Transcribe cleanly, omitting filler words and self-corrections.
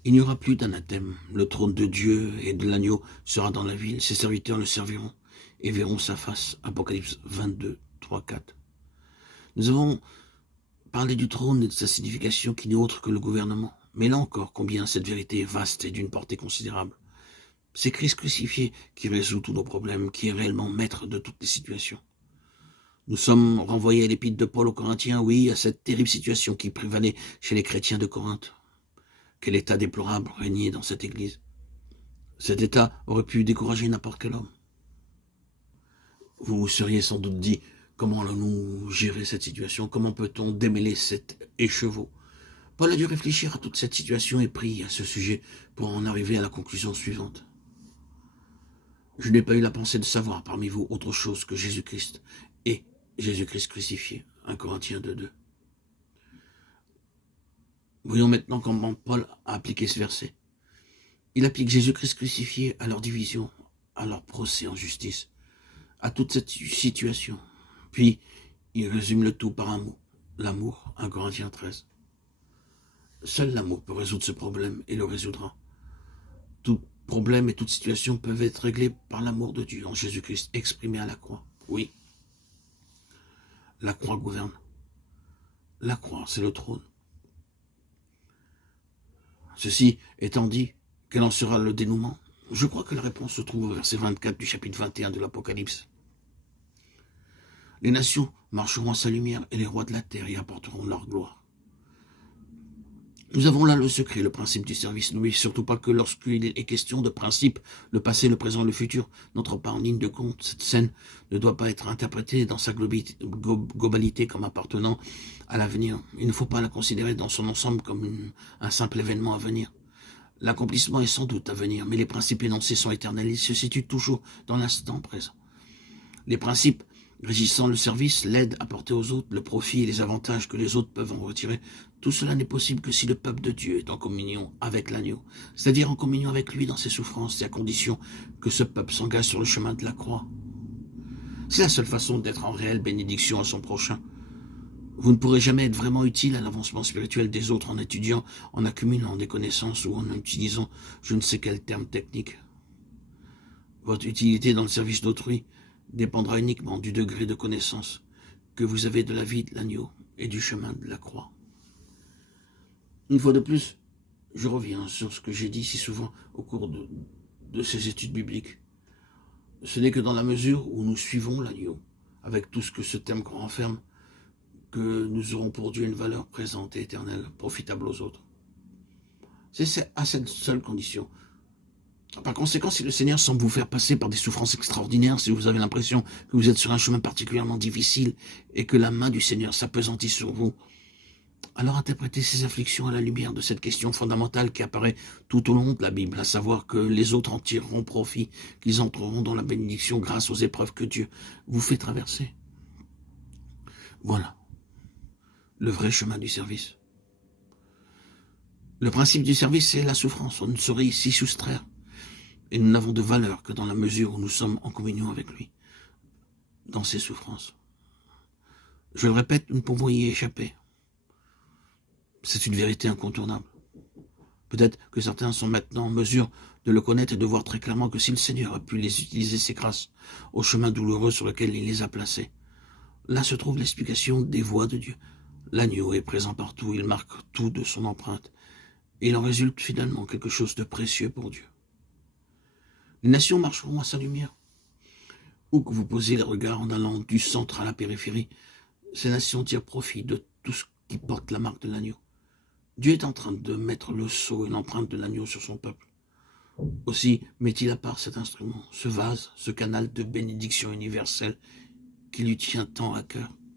Il n'y aura plus d'anathème. Le trône de Dieu et de l'agneau sera dans la ville. Ses serviteurs le serviront et verront sa face. Apocalypse 22, 3, 4. Nous avons parlé du trône et de sa signification qui n'est autre que le gouvernement. Mais là encore, combien cette vérité est vaste et d'une portée considérable. C'est Christ crucifié qui résout tous nos problèmes, qui est réellement maître de toutes les situations. Nous sommes renvoyés à l'épître de Paul aux Corinthiens, oui, à cette terrible situation qui prévalait chez les chrétiens de Corinthe. Quel état déplorable régnait dans cette église. Cet état aurait pu décourager n'importe quel homme. Vous vous seriez sans doute dit, comment allons-nous gérer cette situation? Comment peut-on démêler cet écheveau? Paul a dû réfléchir à toute cette situation et prie à ce sujet pour en arriver à la conclusion suivante. Je n'ai pas eu la pensée de savoir parmi vous autre chose que Jésus-Christ et Jésus-Christ crucifié. 1 Corinthiens 2:2. Voyons maintenant comment Paul a appliqué ce verset. Il applique Jésus-Christ crucifié à leur division, à leur procès en justice, à toute cette situation. Puis, il résume le tout par un mot, l'amour, 1 Corinthiens 13. Seul l'amour peut résoudre ce problème et le résoudra. Tout problème et toute situation peuvent être réglés par l'amour de Dieu en Jésus-Christ exprimé à la croix. Oui, la croix gouverne. La croix, c'est le trône. Ceci étant dit, quel en sera le dénouement? Je crois que la réponse se trouve au verset 24 du chapitre 21 de l'Apocalypse. Les nations marcheront à sa lumière et les rois de la terre y apporteront leur gloire. Nous avons là le secret, le principe du service. N'oubliez surtout pas que lorsqu'il est question de principe, le passé, le présent, le futur n'entre pas en ligne de compte. Cette scène ne doit pas être interprétée dans sa globalité comme appartenant à l'avenir. Il ne faut pas la considérer dans son ensemble comme un simple événement à venir. L'accomplissement est sans doute à venir, mais les principes énoncés sont éternels. Ils se situent toujours dans l'instant présent. Les principes régissant le service, l'aide apportée aux autres, le profit et les avantages que les autres peuvent en retirer, tout cela n'est possible que si le peuple de Dieu est en communion avec l'agneau, c'est-à-dire en communion avec lui dans ses souffrances, et à condition que ce peuple s'engage sur le chemin de la croix. C'est la seule façon d'être en réelle bénédiction à son prochain. Vous ne pourrez jamais être vraiment utile à l'avancement spirituel des autres en étudiant, en accumulant des connaissances ou en utilisant je ne sais quel terme technique. Votre utilité dans le service d'autrui dépendra uniquement du degré de connaissance que vous avez de la vie de l'agneau et du chemin de la croix. Une fois de plus, je reviens sur ce que j'ai dit si souvent au cours de ces études bibliques. Ce n'est que dans la mesure où nous suivons l'agneau, avec tout ce que ce terme renferme, que nous aurons pour Dieu une valeur présente et éternelle, profitable aux autres. C'est à cette seule condition. Par conséquent, si le Seigneur semble vous faire passer par des souffrances extraordinaires, si vous avez l'impression que vous êtes sur un chemin particulièrement difficile et que la main du Seigneur s'appesantit sur vous, alors interprétez ces afflictions à la lumière de cette question fondamentale qui apparaît tout au long de la Bible, à savoir que les autres en tireront profit, qu'ils entreront dans la bénédiction grâce aux épreuves que Dieu vous fait traverser. Voilà le vrai chemin du service. Le principe du service, c'est la souffrance. On ne saurait s'y soustraire. Et nous n'avons de valeur que dans la mesure où nous sommes en communion avec lui, dans ses souffrances. Je le répète, nous ne pouvons y échapper. C'est une vérité incontournable. Peut-être que certains sont maintenant en mesure de le connaître et de voir très clairement que si le Seigneur a pu les utiliser ses grâces au chemin douloureux sur lequel il les a placés, là se trouve l'explication des voies de Dieu. L'agneau est présent partout, il marque tout de son empreinte, et il en résulte finalement quelque chose de précieux pour Dieu. Les nations marcheront à sa lumière. Où que vous posez les regards en allant du centre à la périphérie, ces nations tirent profit de tout ce qui porte la marque de l'agneau. Dieu est en train de mettre le sceau et l'empreinte de l'agneau sur son peuple. Aussi met-il à part cet instrument, ce vase, ce canal de bénédiction universelle qui lui tient tant à cœur.